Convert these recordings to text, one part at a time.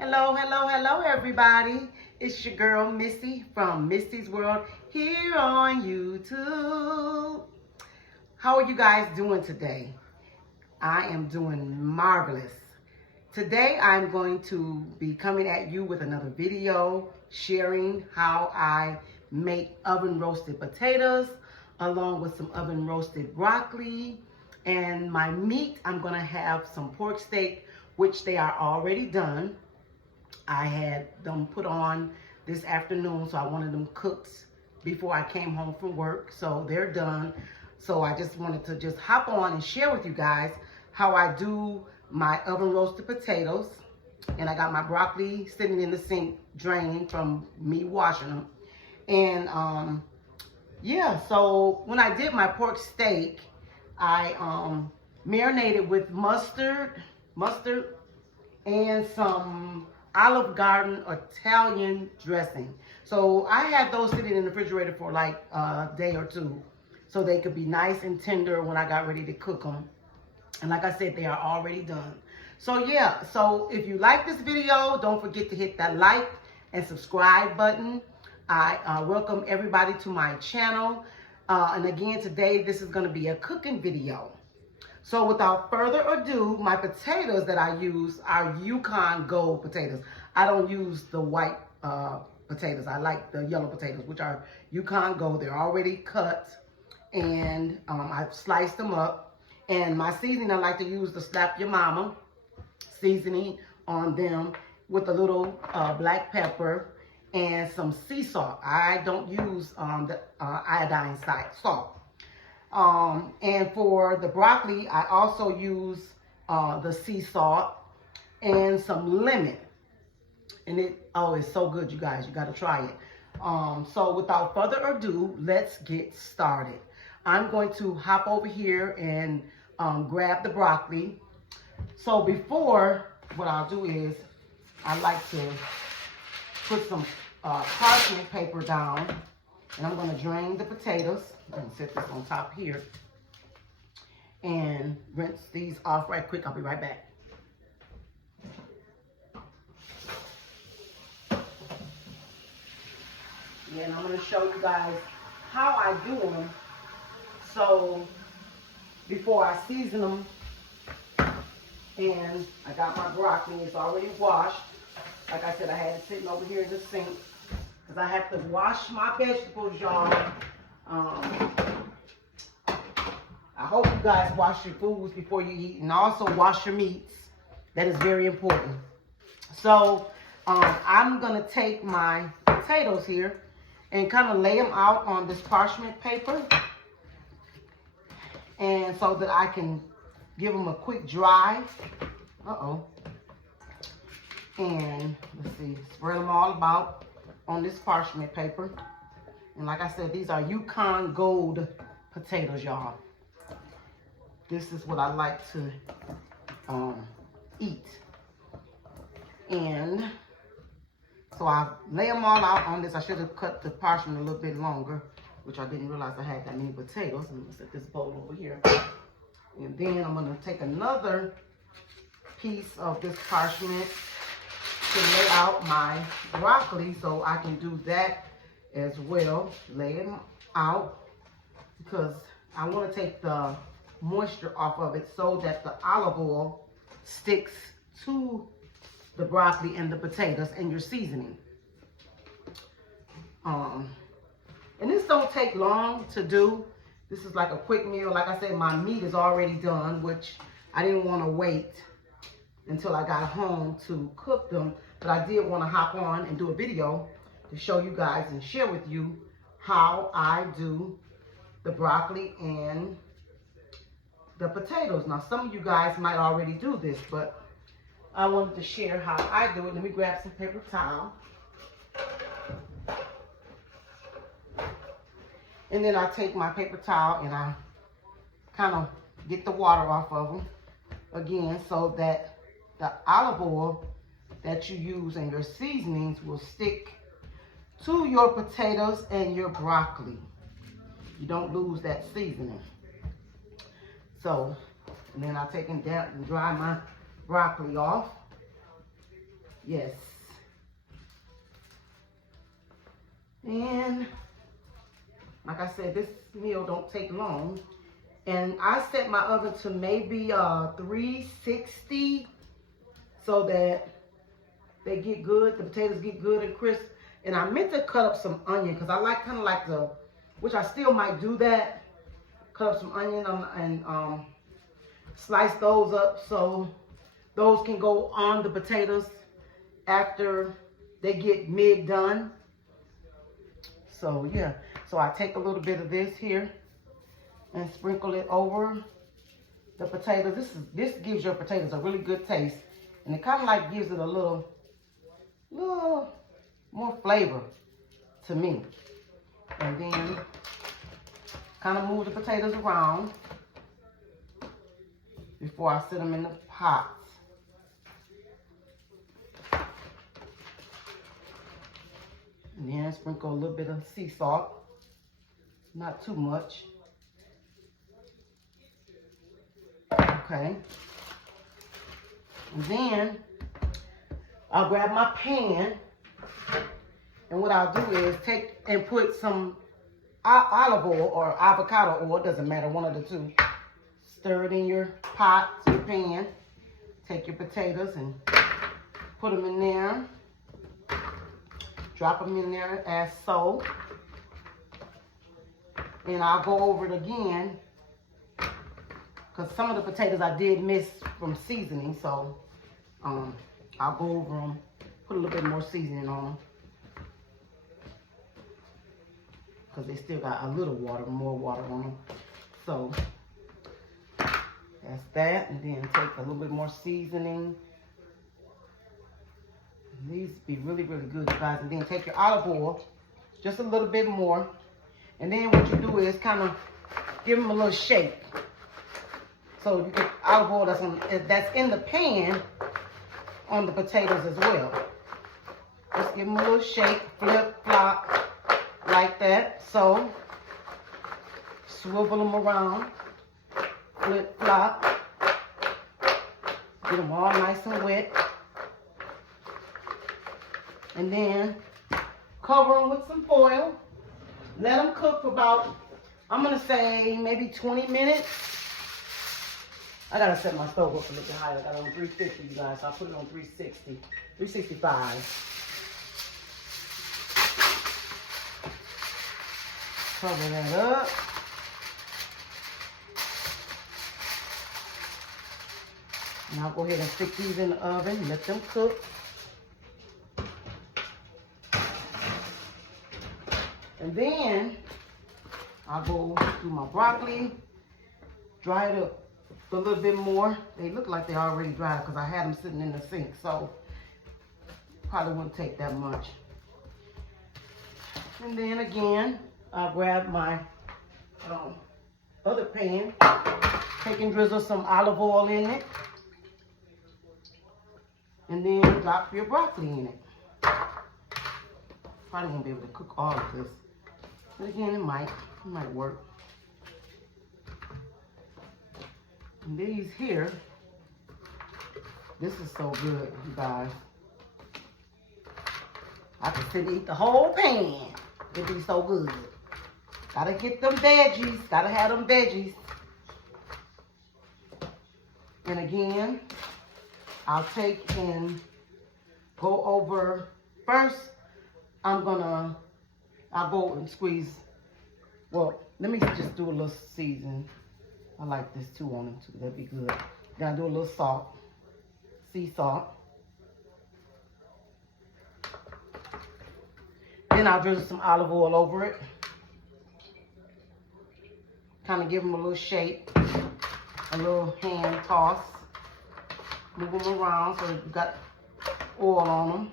Hello, hello, hello, everybody. It's your girl, Missy, from Missy's World here on YouTube. How are you guys doing today? I am doing marvelous. Today, I'm going to be coming at you with another video sharing how I make oven roasted potatoes along with some oven roasted broccoli. And my meat, I'm going to have some pork steak, which they are already done. I had them put on this afternoon, so I wanted them cooked before I came home from work. So they're done. So I just wanted to just hop on and share with you guys how I do my oven roasted potatoes. And I got my broccoli sitting in the sink draining from me washing them. And yeah, so when I did my pork steak, I marinated with mustard and some Olive Garden Italian dressing. So I had those sitting in the refrigerator for like a day or two so they could be nice and tender when I got ready to cook them. And like I said, they are already done. So yeah, so if you like this video, don't forget to hit that like and subscribe button. I welcome everybody to my channel. And again, today this is going to be a cooking video. So without further ado, my potatoes that I use are Yukon Gold potatoes. I don't use the white potatoes. I like the yellow potatoes, which are Yukon Gold. They're already cut, and I've sliced them up. And my seasoning, I like to use the Slap Your Mama seasoning on them with a little black pepper and some sea salt. I don't use the iodine salt. And for the broccoli, I also use the sea salt and some lemon. And it's so good, you guys. You got to try it. So without further ado, let's get started. I'm going to hop over here and grab the broccoli. So before, what I'll do is I like to put some parchment paper down. And I'm going to drain the potatoes. I'm going to set this on top here. And rinse these off right quick. I'll be right back. Yeah, and I'm going to show you guys how I do them. So, before I season them, and I got my broccoli. It's already washed. Like I said, I had it sitting over here in the sink. Because I have to wash my vegetables, y'all. I hope you guys wash your foods before you eat. And also wash your meats. That is very important. So, I'm going to take my potatoes here and kind of lay them out on this parchment paper. And so that I can give them a quick dry. And let's see, spread them all about on this parchment paper. And like I said, these are Yukon Gold potatoes, y'all. This is what I like to eat. And so I lay them all out on this. I should have cut the parchment a little bit longer, which I didn't realize I had that many potatoes. I'm gonna set this bowl over here. And then I'm gonna take another piece of this parchment to lay out my broccoli, so I can do that as well. Lay them out because I want to take the moisture off of it so that the olive oil sticks to the broccoli and the potatoes and your seasoning. And this don't take long to do. This is like a quick meal. Like I said, my meat is already done, which I didn't want to wait until I got home to cook them. But I did want to hop on and do a video to show you guys and share with you how I do the broccoli and the potatoes. Now, some of you guys might already do this, but I wanted to share how I do it. Let me grab some paper towel. And then I take my paper towel and I kind of get the water off of them again so that the olive oil that you use and your seasonings will stick to your potatoes and your broccoli. You don't lose that seasoning. And then I take and dry my broccoli off. Yes. And like I said, this meal don't take long. And I set my oven to maybe 360 so that they get good, the potatoes get good and crisp. And I meant to cut up some onion because I like kind of like the, which I still might do that, cut up some onion and slice those up so those can go on the potatoes after they get mid done. So yeah, so I take a little bit of this here and sprinkle it over the potatoes. This gives your potatoes a really good taste, and it kind of like gives it a little more flavor to me. And then kind of move the potatoes around before I set them in the pot. And then sprinkle a little bit of sea salt, not too much. Okay. And then I'll grab my pan, and what I'll do is take and put some olive oil or avocado oil, doesn't matter, one of the two. Stir it in your pot, your pan. Take your potatoes and put them in there. Drop them in there as so. And I'll go over it again because some of the potatoes I did miss from seasoning, so I'll go over them, put a little bit more seasoning on them because they still got a little water, more water on them. So that's that, and then take a little bit more seasoning. These be really, really good, you guys. And then take your olive oil, just a little bit more. And then what you do is kind of give them a little shake. So you get olive oil that's in the pan on the potatoes as well. Just give them a little shake, flip, flop, like that. So swivel them around, flip, flop. Get them all nice and wet. And then cover them with some foil. Let them cook for about, I'm gonna say maybe 20 minutes. I gotta set my stove up a little bit higher. I got it on 350, you guys, so I put it on 360, 365. Cover that up. And I'll go ahead and stick these in the oven, let them cook. And then I'll go through my broccoli, dry it up a little bit more. They look like they already dried because I had them sitting in the sink, so probably wouldn't take that much. And then again, I'll grab my other pan, take and drizzle some olive oil in it, and then drop your broccoli in it. Probably won't be able to cook all of this, but again, it might work. And these here, this is so good, you guys. I could sit and eat the whole pan. It'd be so good. Gotta get them veggies, gotta have them veggies. And again, I'll take and go over first. I'll go and squeeze. Well, let me just do a little season. I like this too on them too. That'd be good. Then I'll do a little salt, sea salt. Then I'll drizzle some olive oil over it. Kind of give them a little shape, a little hand toss. Move them around so that you got oil on them.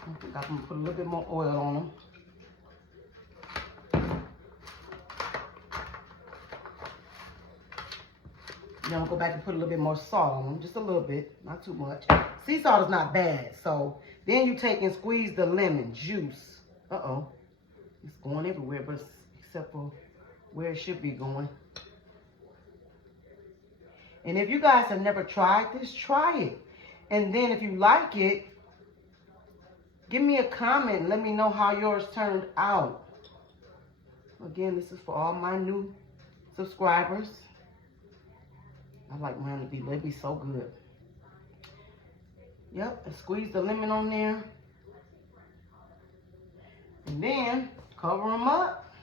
I think I'm gonna put a little bit more oil on them. Then I'll go back and put a little bit more salt on them, just a little bit, not too much. Sea salt is not bad. So then you take and squeeze the lemon juice. Uh-oh, it's going everywhere, but except for where it should be going. And if you guys have never tried this, try it. And then if you like it, give me a comment. Let me know how yours turned out. Again, this is for all my new subscribers. I like mine to be, they be so good. Yep, and squeeze the lemon on there. And then cover them up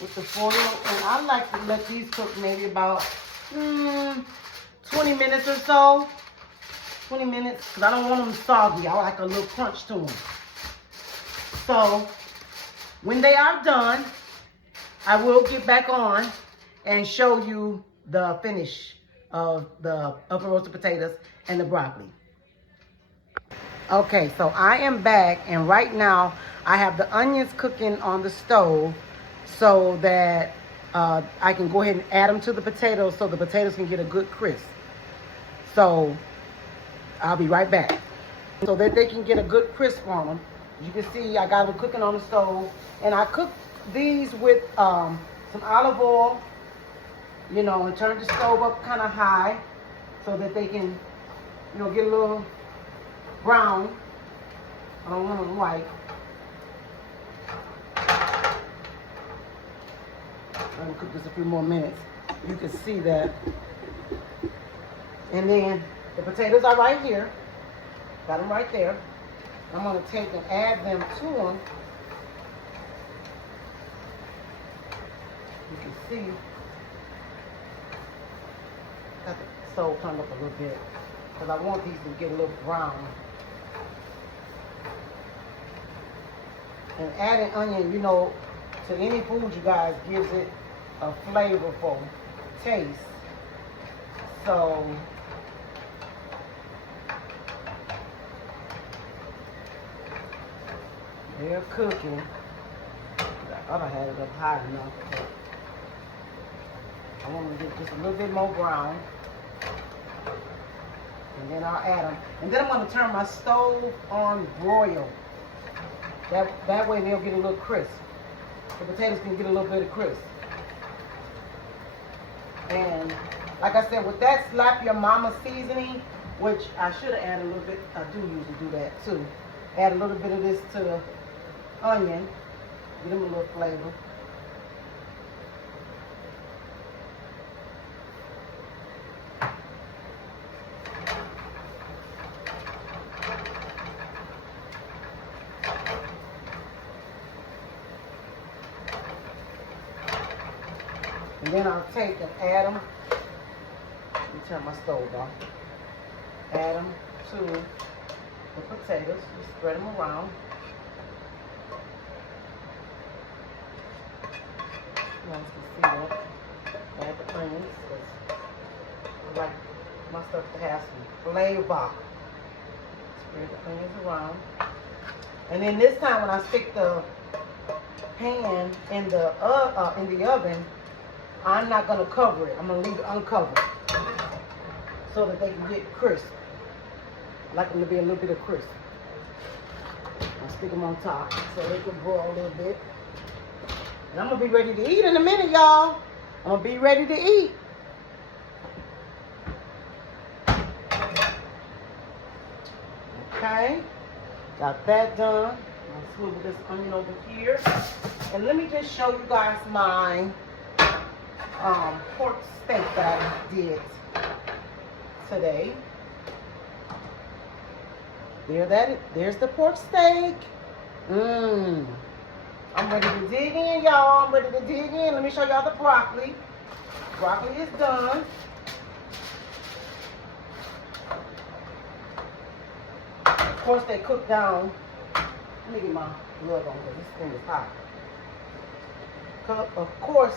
with the foil. And I like to let these cook maybe about 20 minutes or so. 20 minutes, because I don't want them soggy. I like a little crunch to them. So, when they are done, I will get back on and show you the finish of the oven roasted potatoes and the broccoli. Okay, so I am back, and right now I have the onions cooking on the stove so that I can go ahead and add them to the potatoes so the potatoes can get a good crisp. So I'll be right back. So that they can get a good crisp on them. You can see I got them cooking on the stove, and I cook these with some olive oil, you know, and turn the stove up kind of high so that they can, you know, get a little brown. I don't want them white. I'm gonna cook this a few more minutes. You can see that. And then the potatoes are right here. Got them right there. I'm gonna take and add them to them. You can see, got the stove turned up a little bit because I want these to get a little brown. And adding onion, you know, to any food, you guys, gives it a flavorful taste. So they're cooking. I thought I had it up high enough, but I want them to get just a little bit more brown. And then I'll add them. And then I'm going to turn my stove on broil. That way they'll get a little crisp. The potatoes can get a little bit of crisp. And like I said, with that Slap Your Mama seasoning, which I should have added a little bit, I do usually do that too. Add a little bit of this to the onion, give them a little flavor. And then I'll take and add them. Let me turn my stove off. Add them to the potatoes. Just spread them around. You guys can see that. Add the onions. I like my stuff to have some flavor. Spread the onions around. And then this time when I stick the pan in the oven, I'm not going to cover it. I'm going to leave it uncovered so that they can get crisp. I like them to be a little bit of crisp. I'll stick them on top so they can broil a little bit. And I'm going to be ready to eat in a minute, y'all. I'm going to be ready to eat. Okay. Got that done. I'll swivel this onion over here. And let me just show you guys my pork steak that I did today. There's the pork steak. I'm ready to dig in, y'all. I'm ready to dig in. Let me show y'all the broccoli. Broccoli is done. Of course, they cook down. Let me get my glove on because this thing is hot. Of course,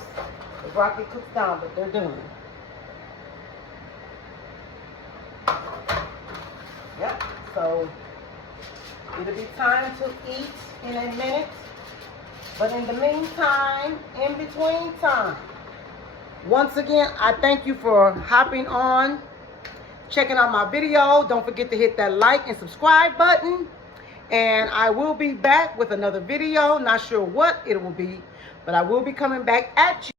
the broccoli cooks down, but they're done. Yep, so it'll be time to eat in a minute. But in the meantime, in between time, once again, I thank you for hopping on, checking out my video. Don't forget to hit that like and subscribe button. And I will be back with another video. Not sure what it will be, but I will be coming back at you.